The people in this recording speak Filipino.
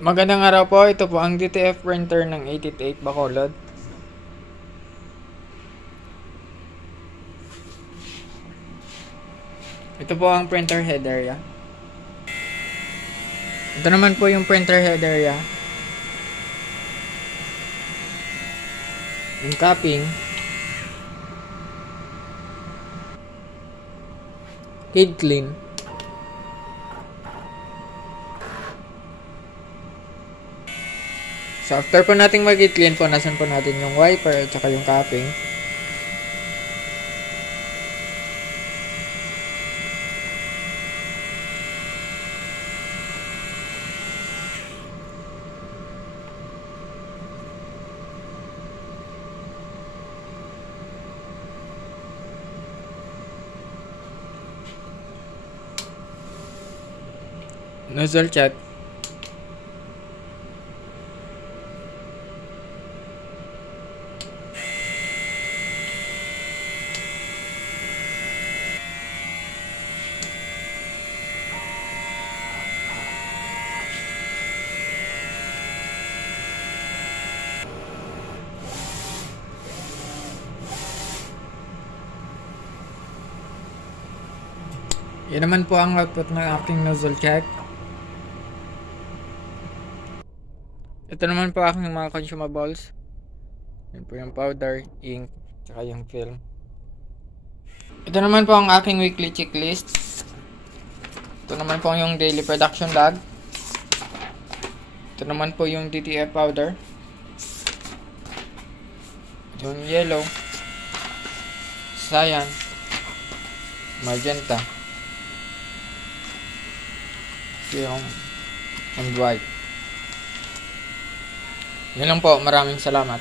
Magandang araw po, ito po ang DTF printer ng 888 Bacolod. Ito po ang printer head area. Ito naman po yung printer head area. Yung capping. Head clean. So after po nating mag-clean po, nasan po natin yung wiper at saka yung capping. Nozzle check. Yan naman po ang output ng aking nozzle check. Ito naman po aking mga consumables. Yan po yung powder, ink, saka yung film. Ito naman po ang aking weekly checklist. Ito naman po yung daily production log. Ito naman po yung DTF powder. Yung yellow, cyan, magenta, yung and white. Yun lang po, maraming salamat.